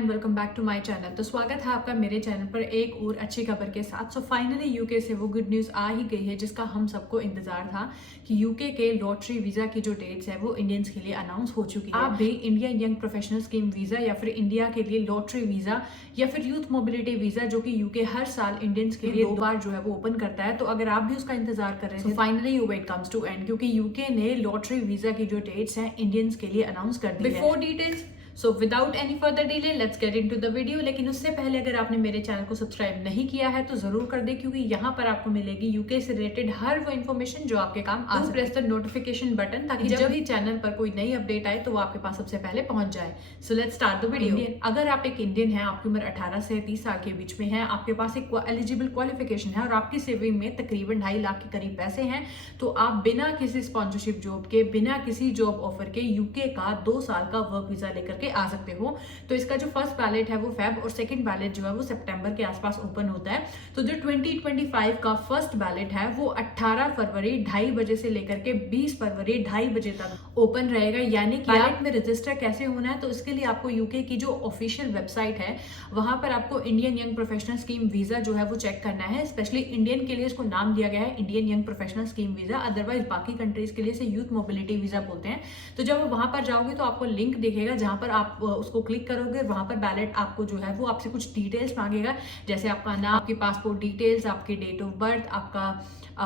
And welcome back to my channel. तो स्वागत है आपका मेरे चैनल पर एक और अच्छी खबर के साथ। सो फाइनली यूके से वो गुड न्यूज़ आ ही गई है जिसका हम सबको इंतजार था कि यूके के लॉटरी वीज़ा की जो डेट्स है वो इंडियंस के लिए अनाउंस हो चुकी है। आप भी Indian young professional scheme visa या फिर इंडिया के लिए लॉटरी वीज़ा या फिर यूथ मोबिलिटी वीज़ा जो कि यूके हर साल इंडियंस के लिए 2 बार जो है वो ओपन करता है, तो अगर आप भी उसका इंतजार कर रहे हैं finally you wait comes to end, क्योंकि यूके ने लॉटरी वीज़ा की जो डेट्स हैं इंडियंस के लिए अनाउंस कर दी है। Before details, so without any further delay let's get into the video. लेकिन उससे पहले अगर आपने मेरे चैनल को सब्सक्राइब नहीं किया है तो जरूर कर दे, क्योंकि यहाँ पर आपको मिलेगी यूके से रिलेटेड हर वो इन्फॉर्मेशन जो आपके काम आ सकती है। प्रेस द नोटिफिकेशन बटन ताकि जब भी चैनल पर कोई नई अपडेट आए तो वो आपके पास सबसे पहले पहुंच जाए। So let's start the video. अगर आप एक इंडियन है, आपकी उम्र 18 से 30 साल के बीच में है, आपके पास एक एलिजिबल क्वालिफिकेशन है और आपकी सेविंग में तकरीबन 2.5 लाख के करीब पैसे हैं, तो आप बिना किसी स्पॉन्सरशिप जॉब के, बिना किसी जॉब ऑफर के यूके का 2 साल का वर्क वीजा लेकर के आ सकते हो। तो इसका जो फर्स्ट बैलेट है वो फेब और सेकंड बैलेट जो है वो सितंबर के आसपास ओपन होता है। तो जो 2025 का फर्स्ट बैलेट है वो 18 फरवरी 2:30 बजे से लेकर के 20 फरवरी 2:30 बजे तक ओपन रहेगा। यानी कि बैलेट में रजिस्टर कैसे होना है, तो इसके लिए आपको यूके की जो ऑफिशियल वेबसाइट है वहां पर आपको Indian young professional scheme visa जो है वो चेक करना है। स्पेशली इंडियन के लिए इसको नाम दिया गया है Indian young professional scheme visa, otherwise बाकी कंट्रीज के लिए इसे यूथ मोबिलिटी वीजा बोलते हैं। तो जब वहां पर जाओगे तो आपको लिंक दिखेगा जहां पर आप उसको क्लिक करोगे, वहां पर बैलेट आपको जो है वो आपसे कुछ डिटेल्स मांगेगा, जैसे आपका नाम, आपकी पासपोर्ट डिटेल्स, आपकी डेट ऑफ बर्थ, आपका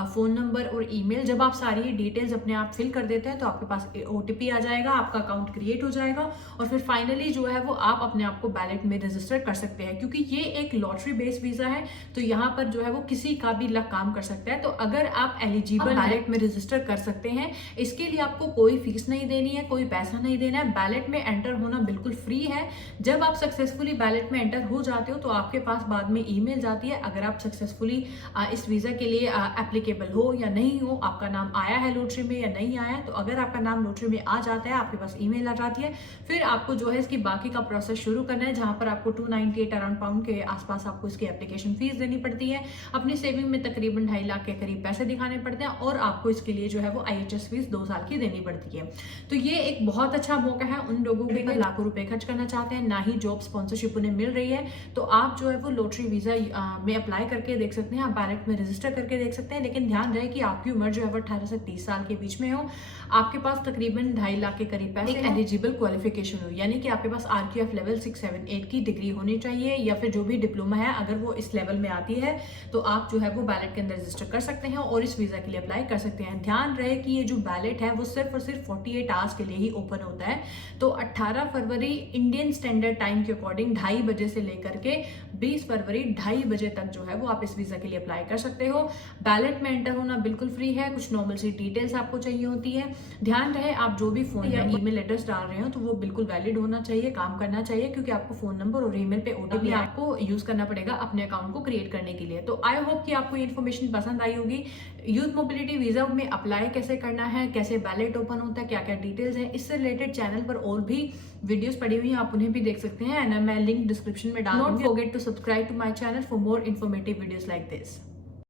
फोन नंबर और ईमेल। जब आप सारी डिटेल्स अपने आप फिल कर देते हैं तो आपके पास ओटीपी आ जाएगा, आपका अकाउंट क्रिएट हो जाएगा और फिर फाइनली जो है वो आप अपने आप को बैलेट में रजिस्टर कर सकते हैं। क्योंकि ये एक लॉटरी बेस्ड वीजा है तो यहाँ पर जो है वो किसी का भी लक काम कर सकता है। तो अगर आप एलिजिबल बैलेट में रजिस्टर कर सकते हैं, इसके लिए आपको कोई फीस नहीं देनी है, कोई पैसा नहीं देना है। बैलेट में एंटर होना बिल्कुल फ्री है। जब आप सक्सेसफुली बैलेट में एंटर हो जाते हो तो आपके पास बाद में ईमेल जाती है, अगर आप सक्सेसफुली इस वीजा के लिए एप्लीकेबल हो या नहीं हो, आपका नाम आया है लॉटरी में या नहीं आया है। तो अगर आपका नाम लॉटरी में आ जाता है, आपके पास ईमेल आ जाती है, फिर आपको जो है इसकी बाकी का प्रोसेस शुरू करना है, जहां पर आपको 298 अराउंड पाउंड के आसपास आपको इसकी एप्लीकेशन फीस देनी पड़ती है। अपनी सेविंग में तकरीबन 2.5 लाख के करीब पैसे दिखाने पड़ते हैं और आपको इसके लिए जो है वो IHS फीस 2 साल की देनी पड़ती है। तो ये एक बहुत अच्छा मौका है उन लोगों के लिए लाखों रुपए खर्च करना चाहते हैं, ना ही जॉब स्पॉन्सरशिप उन्हें मिल रही है, तो आप जो है वो लॉटरी वीजा में अप्लाई करके देख सकते हैं, आप बैलेट में रजिस्टर करके देख सकते हैं। लेकिन ध्यान रहे कि आपकी उम्र जो है वो 18 से 30 साल के बीच में हो, आपके पास तकरीबन 2.5 लाख के करीब पैसे, एक एलिजिबल क्वालिफिकेशन हो, यानी कि आपके पास RQF लेवल 6, 7, 8 की डिग्री होनी चाहिए या फिर जो भी डिप्लोमा है अगर वो इस लेवल में आती है तो आप जो है वो बैलेट के अंदर रजिस्टर कर सकते हैं और इस वीजा के लिए अप्लाई कर सकते हैं। ध्यान रहे कि ये जो बैलेट है वो सिर्फ और सिर्फ 48 आवर्स के लिए ही ओपन होता है। तो 18 फरवरी इंडियन स्टैंडर्ड टाइम के अकॉर्डिंग 2:30 बजे से लेकर के 20 फरवरी 2:30 बजे तक जो है वो आप इस वीजा के लिए अप्लाई कर सकते हो। बैलेट में एंटर होना बिल्कुल फ्री है, कुछ नॉर्मल सी डिटेल्स आपको चाहिए होती है। ध्यान रहे आप जो भी फोन या ईमेल एड्रेस डाल रहे हो तो वो बिल्कुल वैलिड होना चाहिए, काम करना चाहिए, क्योंकि आपको फोन नंबर और ईमेल पे ओटीपी आपको यूज करना पड़ेगा अपने अकाउंट को क्रिएट करने के लिए। तो आई होप कि आपको ये इन्फॉर्मेशन पसंद आई होगी। यूथ मोबिलिटी वीजा में अप्लाई कैसे करना है, कैसे बैलेट ओपन होता है, क्या क्या डिटेल्स है, इससे रिलेटेड चैनल पर और भी वीडियोस पड़ी हुई हैं, आप उन्हें भी देख सकते हैं एंड मैं लिंक डिस्क्रिप्शन में डाल दूंगी। Don't forget to subscribe to my channel for more informative videos like this.